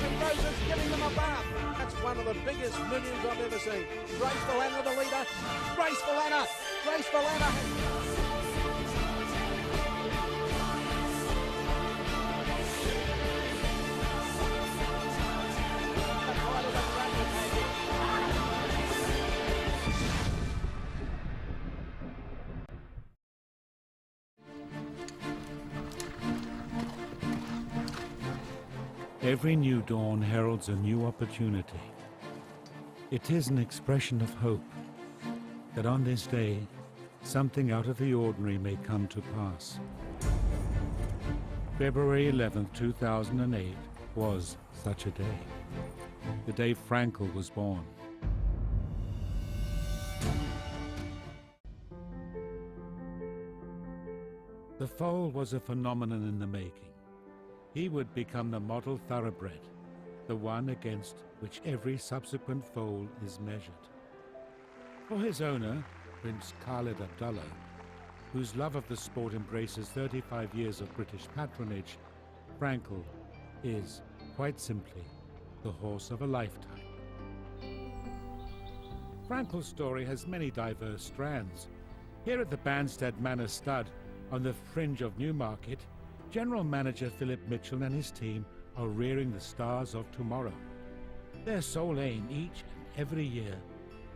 Dancing Roses giving them a bath. That's one of the biggest millions I've ever seen. Graceful Anna, the leader. Graceful Anna. Graceful Anna. Every new dawn heralds a new opportunity. It is an expression of hope that on this day, something out of the ordinary may come to pass. February 11th, 2008 was such a day. The day Frankel was born. The foal was a phenomenon in the making. He would become the model thoroughbred, the one against which every subsequent foal is measured. For his owner, Prince Khalid Abdullah, whose love of the sport embraces 35 years of British patronage, Frankel is, quite simply, the horse of a lifetime. Frankel's story has many diverse strands. Here at the Banstead Manor Stud, on the fringe of Newmarket, General Manager Philip Mitchell and his team are rearing the stars of tomorrow. Their sole aim each and every year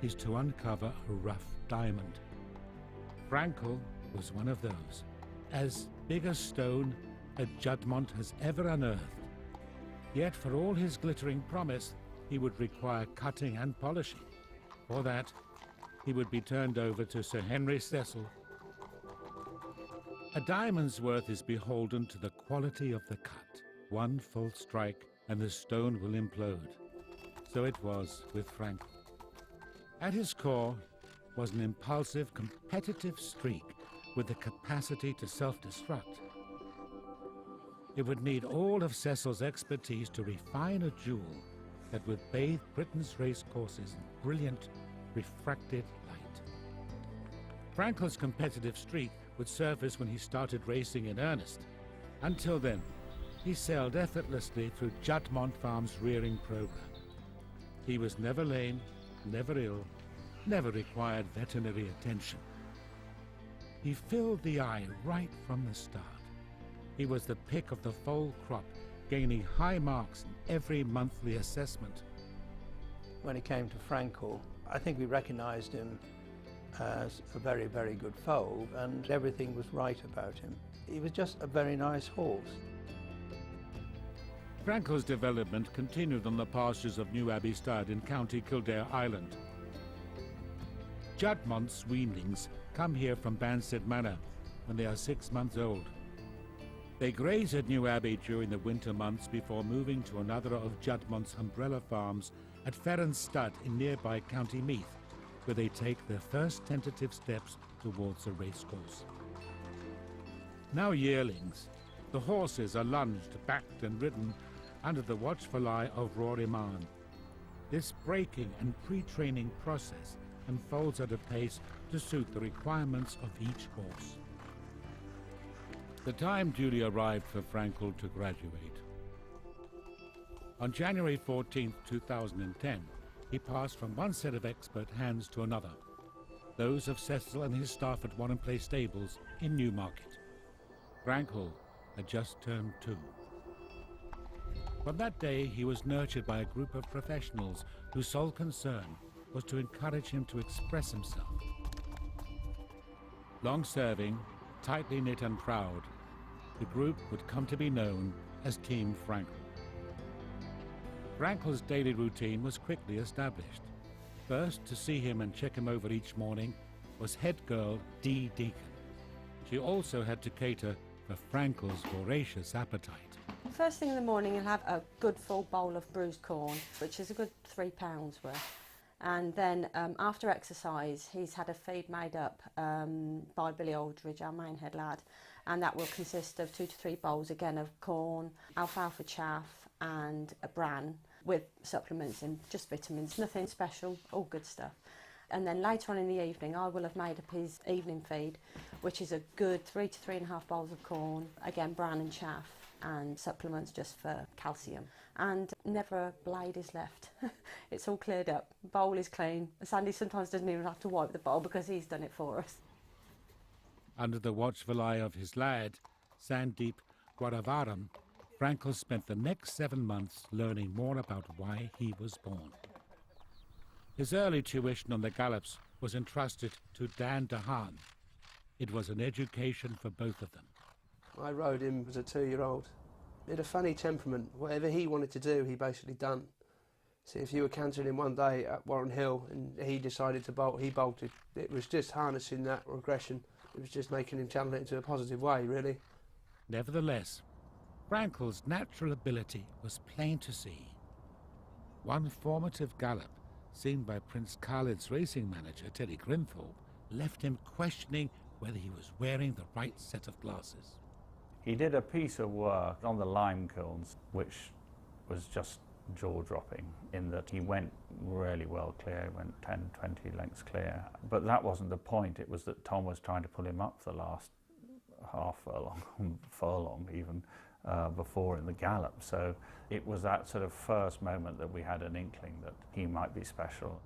is to uncover a rough diamond. Frankel was one of those, as big a stone as Juddmonte has ever unearthed. Yet for all his glittering promise, he would require cutting and polishing. For that, he would be turned over to Sir Henry Cecil. A diamond's worth is beholden to the quality of the cut. One false strike and the stone will implode. So it was with Frankel. At his core was an impulsive, competitive streak with the capacity to self-destruct. It would need all of Cecil's expertise to refine a jewel that would bathe Britain's racecourses in brilliant, refracted light. Frankel's competitive streak would surface when he started racing in earnest. Until then, he sailed effortlessly through Juddmonte Farm's rearing program. He was never lame, never ill, never required veterinary attention. He filled the eye right from the start. He was the pick of the foal crop, gaining high marks in every monthly assessment. When it came to Frankel, I think we recognised him as a very, very good foal, and everything was right about him. He was just a very nice horse. Frankel's development continued on the pastures of New Abbey Stud in County Kildare, Ireland. Juddmonte's weanlings come here from Banstead Manor when they are 6 months old. They graze at New Abbey during the winter months before moving to another of Juddmonte's umbrella farms at Ferrens Stud in nearby County Meath, where they take their first tentative steps towards a racecourse. Now yearlings, the horses are lunged, backed and ridden under the watchful eye of Rory Mahon. This breaking and pre-training process unfolds at a pace to suit the requirements of each horse. The time duly arrived for Frankel to graduate. On January 14, 2010, he passed from one set of expert hands to another, those of Cecil and his staff at Warren Place Stables in Newmarket. Frankel had just turned 2. From that day, he was nurtured by a group of professionals whose sole concern was to encourage him to express himself. Long-serving, tightly knit and proud, the group would come to be known as Team Frankel. Frankel's daily routine was quickly established. First, to see him and check him over each morning was head girl Dee Deacon. She also had to cater for Frankel's voracious appetite. First thing in the morning, you'll have a good full bowl of bruised corn, which is a good £3 worth. And then after exercise, he's had a feed made up by Billy Aldridge, our main head lad, and that will consist of 2 to 3 bowls, again, of corn, alfalfa chaff and a bran with supplements and just vitamins, nothing special, all good stuff. And then later on in the evening, I will have made up his evening feed, which is a good 3 to 3.5 bowls of corn, again, bran and chaff, and supplements just for calcium. And never a blade is left. It's all cleared up. Bowl is clean. Sandy sometimes doesn't even have to wipe the bowl because he's done it for us. Under the watchful eye of his lad, Sandeep Guaravaram, Frankel spent the next 7 months learning more about why he was born. His early tuition on the gallops was entrusted to Dan Dahan. It was an education for both of them. I rode him as a 2-year-old. He had a funny temperament. Whatever he wanted to do, he basically done. So if you were cantering him one day at Warren Hill and he decided to bolt, he bolted. It was just harnessing that aggression. It was just making him channel it into a positive way, really. Nevertheless, Frankel's natural ability was plain to see. One formative gallop, seen by Prince Khalid's racing manager, Terry Grimthorpe, left him questioning whether he was wearing the right set of glasses. He did a piece of work on the lime kilns, which was just jaw-dropping, in that he went really well clear, went 10, 20 lengths clear. But that wasn't the point, it was that Tom was trying to pull him up for the last half furlong even, before in the gallop. So it was that sort of first moment that we had an inkling that he might be special.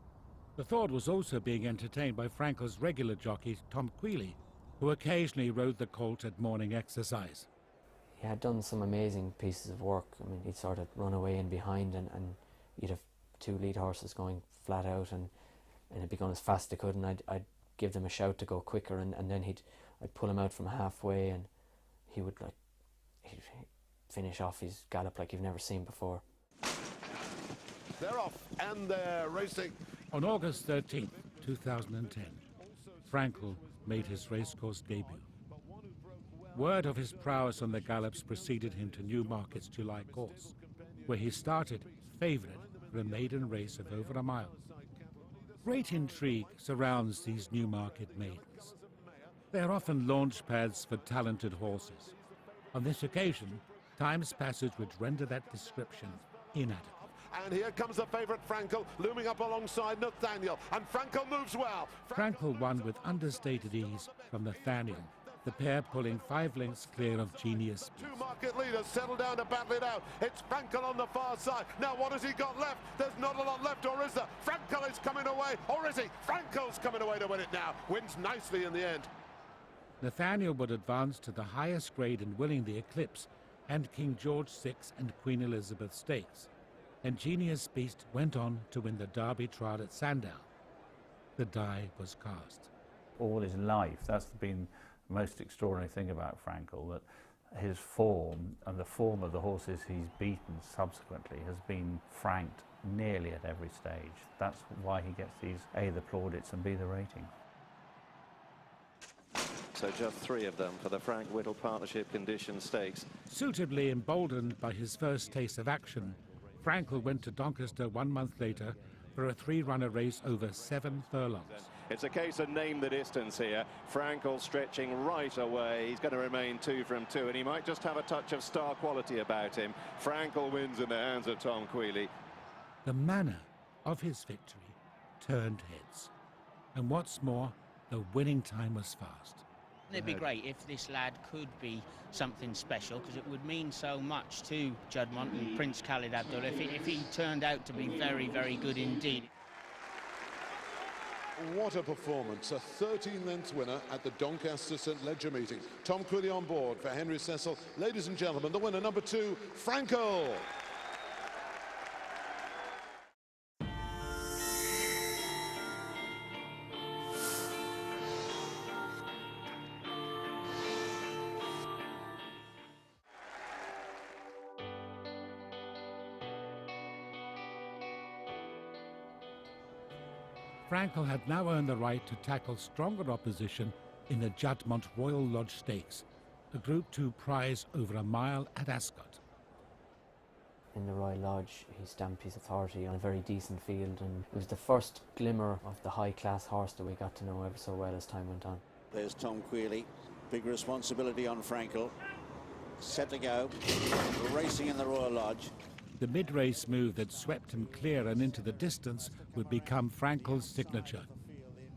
The thought was also being entertained by Frankel's regular jockey, Tom Queally, who occasionally rode the colt at morning exercise. He had done some amazing pieces of work. I mean, he'd sort of run away in behind and you'd have 2 lead horses going flat out and it'd be going as fast as they could, and I'd give them a shout to go quicker, and then I'd pull him out from halfway and he would he'd finish off his gallop like you've never seen before. They're off and they're racing. On August 13th, 2010, Frankel made his racecourse debut. Word of his prowess on the gallops preceded him to Newmarket's July course, where he started favourite for a maiden race of over a mile. Great intrigue surrounds these Newmarket maidens. They are often launch pads for talented horses. On this occasion, time's passage would render that description inadequate. And here comes the favourite Frankel, looming up alongside Nathaniel, and Frankel moves well. Frankel won with understated ease from Nathaniel, the pair pulling 5 lengths clear of Genius. 2 market leaders settle down to battle it out. It's Frankel on the far side. Now what has he got left? There's not a lot left, or is there? Frankel is coming away, or is he? Frankel's coming away to win it now. Wins nicely in the end. Nathaniel would advance to the highest grade in winning the Eclipse and King George VI and Queen Elizabeth Stakes, and Genius Beast went on to win the Derby Trial at Sandown. The die was cast. All his life, that's been the most extraordinary thing about Frankel, that his form and the form of the horses he's beaten subsequently has been franked nearly at every stage. That's why he gets these A, the plaudits, and B, the rating. So just 3 of them for the Frank Whittle Partnership Condition Stakes. Suitably emboldened by his first taste of action, Frankel went to Doncaster 1 month later for a 3-runner race over 7 furlongs. It's a case of name the distance here. Frankel stretching right away. He's going to remain 2 from 2, and he might just have a touch of star quality about him. Frankel wins in the hands of Tom Queally. The manner of his victory turned heads. And what's more, the winning time was fast. It'd be great if this lad could be something special, because it would mean so much to Juddmonte and Prince Khalid Abdullah if he turned out to be very, very good indeed. What a performance. A 13-length winner at the Doncaster St Ledger meeting. Tom Queally on board for Henry Cecil. Ladies and gentlemen, the winner, number 2, Frankel. Frankel had now earned the right to tackle stronger opposition in the Juddmonte Royal Lodge Stakes, a Group 2 prize over a mile at Ascot. In the Royal Lodge, he stamped his authority on a very decent field, and it was the first glimmer of the high-class horse that we got to know ever so well as time went on. There's Tom Queally, big responsibility on Frankel, set to go, racing in the Royal Lodge. The mid-race move that swept him clear and into the distance would become Frankel's signature.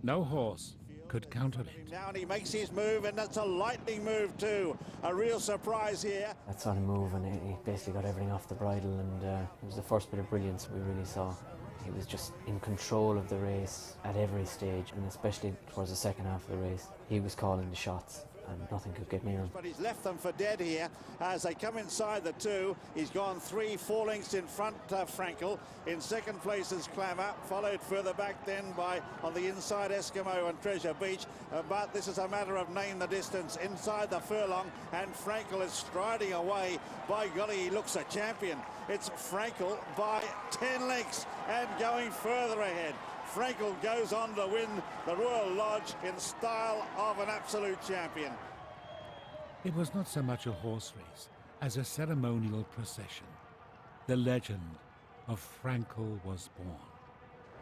No horse could counter it. Now and he makes his move, and that's a lightning move too. A real surprise here. That sort of move, and he basically got everything off the bridle, and it was the first bit of brilliance we really saw. He was just in control of the race at every stage, and especially towards the second half of the race. He was calling the shots, and nothing could get near him. But he's left them for dead here as they come inside the two. He's gone 3-4 lengths in front of Frankel. In second place is Klammer, followed further back then by, on the inside, Eskimo and Treasure Beach. But this is a matter of name the distance inside the furlong, and Frankel is striding away. By golly, he looks a champion. It's Frankel by 10 lengths and going further ahead. Frankel goes on to win the Royal Lodge in style of an absolute champion. It was not so much a horse race as a ceremonial procession. The legend of Frankel was born.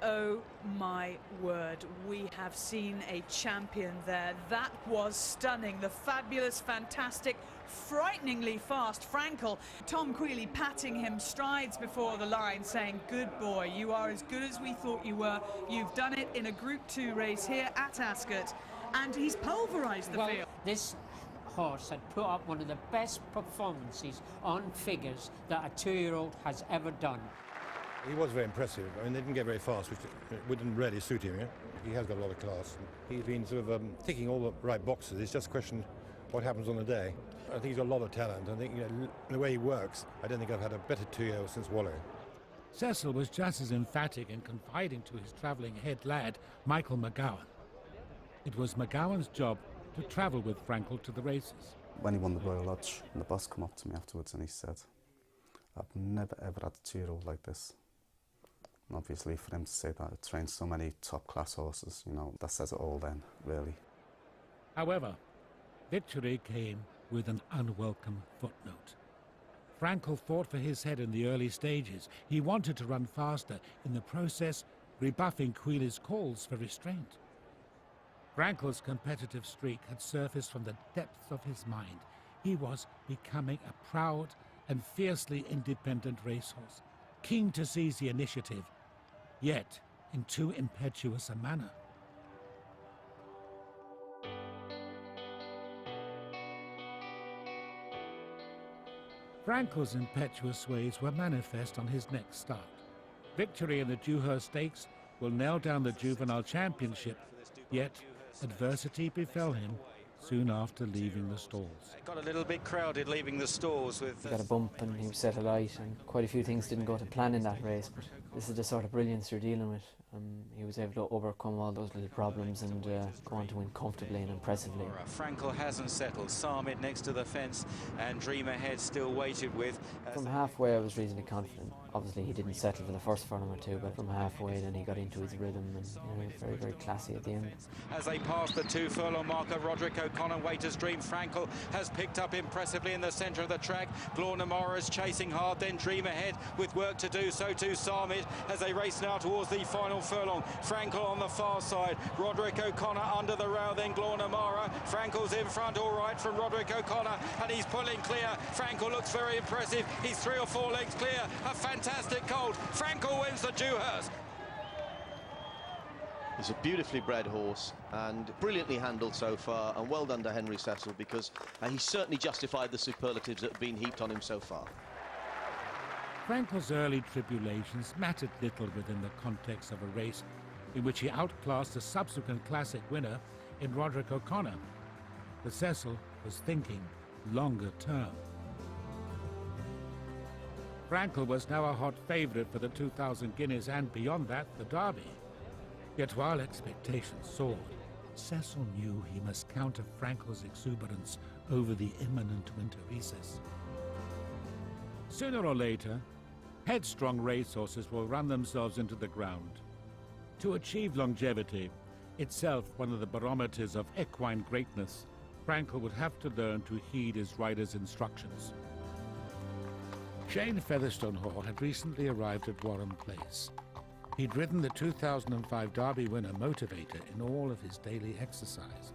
Oh my word, we have seen a champion there. That was stunning. The fabulous, fantastic, frighteningly fast Frankel. Tom Queally patting him strides before the line, saying, "Good boy, you are as good as we thought you were. You've done it in a Group 2 race here at Ascot." And he's pulverised the field. This horse had put up one of the best performances on figures that a 2-year-old has ever done. He was very impressive. I mean, they didn't get very fast, which wouldn't really suit him. Yeah? He has got a lot of class. He's been sort of ticking all the right boxes. It's just a question what happens on the day. I think he's got a lot of talent. I think, the way he works, I don't think I've had a better 2-year-old since Wallow. Cecil was just as emphatic in confiding to his travelling head lad, Michael McGowan. It was McGowan's job to travel with Frankel to the races. When he won the Royal Lodge, the boss came up to me afterwards and he said, "I've never ever had a 2-year-old like this." And obviously for him to say that, I've trained so many top-class horses, that says it all then, really. However, victory came with an unwelcome footnote. Frankel fought for his head in the early stages. He wanted to run faster, in the process rebuffing Queally's calls for restraint. Frankel's competitive streak had surfaced from the depths of his mind. He was becoming a proud and fiercely independent racehorse, keen to seize the initiative, yet in too impetuous a manner. Frankel's impetuous ways were manifest on his next start. Victory in the Dewhurst Stakes will nail down the Juvenile Championship, yet adversity befell him soon after leaving the stalls. It got a little bit crowded leaving the stalls with... He got a bump and he was set alight, and quite a few things didn't go to plan in that race, but this is the sort of brilliance you're dealing with. He was able to overcome all those little problems and go on to win comfortably and impressively. Frankel hasn't settled. Sarmid next to the fence and Dream Ahead still waited with. From halfway I was reasonably confident. Obviously he didn't settle for the first furlong or two, but from halfway then he got into his rhythm and very, very classy at the end. As they pass the 2-furlong marker, Roderick O'Connor, Waiter's Dream, Frankel has picked up impressively in the centre of the track. Glorna Morris chasing hard, then Dream Ahead with work to do, so too Sarmid as they race now towards the final furlong. Frankel on the far side, Roderick O'Connor under the rail, then Glorna Mara. Frankel's in front all right from Roderick O'Connor and he's pulling clear. Frankel looks very impressive. He's 3 or 4 lengths clear. A fantastic colt. Frankel wins the Dewhurst. He's a beautifully bred horse and brilliantly handled so far, and well done to Henry Cecil, because he certainly justified the superlatives that have been heaped on him so far. Frankel's early tribulations mattered little within the context of a race in which he outclassed a subsequent classic winner in Roderick O'Connor. But Cecil was thinking longer term. Frankel was now a hot favourite for the 2,000 guineas and beyond that, the Derby. Yet while expectations soared, Cecil knew he must counter Frankel's exuberance over the imminent winter recess. Sooner or later, headstrong racehorses will run themselves into the ground. To achieve longevity, itself one of the barometers of equine greatness, Frankel would have to learn to heed his rider's instructions. Shane Featherstone Hall had recently arrived at Warren Place. He'd ridden the 2005 Derby winner Motivator in all of his daily exercise.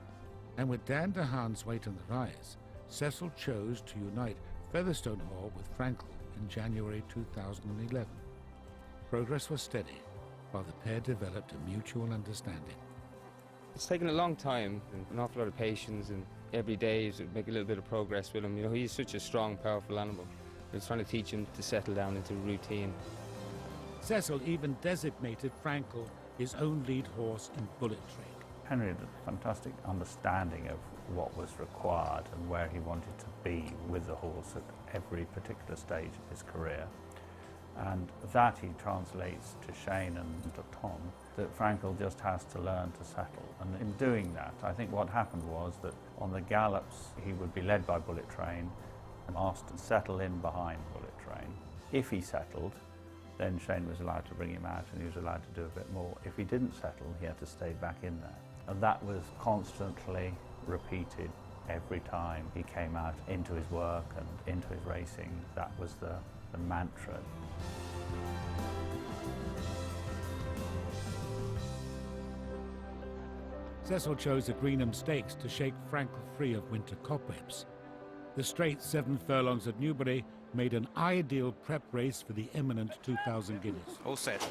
And with Dan DeHaan's weight on the rise, Cecil chose to unite Featherstone Hall with Frankel in January 2011. Progress was steady, while the pair developed a mutual understanding. It's taken a long time and an awful lot of patience, and every day is to make a little bit of progress with him. You know, he's such a strong, powerful animal. It's trying to teach him to settle down into routine. Cecil even designated Frankel his own lead horse in Bullet Train. Henry had a fantastic understanding of what was required and where he wanted to be with the horse at every particular stage of his career. And that he translates to Shane and to Tom, that Frankel just has to learn to settle. And in doing that, I think what happened was that on the gallops, he would be led by Bullet Train and asked to settle in behind Bullet Train. If he settled, then Shane was allowed to bring him out and he was allowed to do a bit more. If he didn't settle, he had to stay back in there. And that was constantly repeated every time he came out into his work and into his racing. That was the mantra. Cecil chose the Greenham Stakes to shake Frankel free of winter cobwebs. The straight 7 furlongs at Newbury made an ideal prep race for the imminent 2,000 guineas. All set.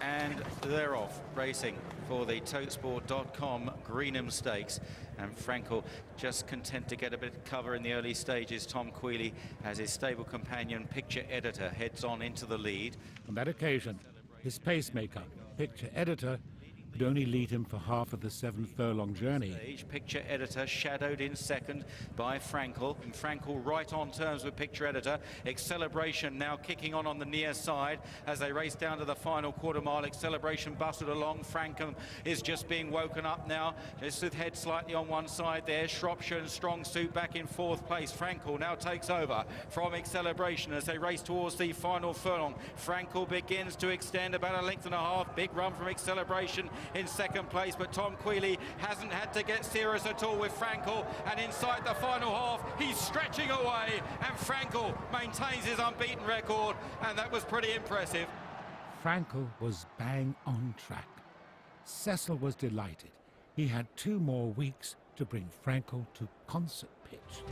And they're off, racing for the Totesport.com Greenham Stakes. And Frankel just content to get a bit of cover in the early stages. Tom Queally, as his stable companion, Picture Editor, heads on into the lead. On that occasion, his pacemaker, Picture Editor, could only lead him for half of the 7 furlong journey. Picture Editor shadowed in second by Frankel. And Frankel right on terms with Picture Editor. Acceleration now kicking on the near side as they race down to the final quarter mile. Acceleration bustled along. Frankel is just being woken up now, just with head slightly on one side there. Shropshire and Strong Suit back in 4th place. Frankel now takes over from Acceleration as they race towards the final furlong. Frankel begins to extend about 1.5 lengths. Big run from Acceleration in 2nd place, but Tom Queally hasn't had to get serious at all with Frankel, and inside the final half he's stretching away, and Frankel maintains his unbeaten record, and that was pretty impressive. Frankel was bang on track. Cecil was delighted. He had 2 more weeks to bring Frankel to concert pitch.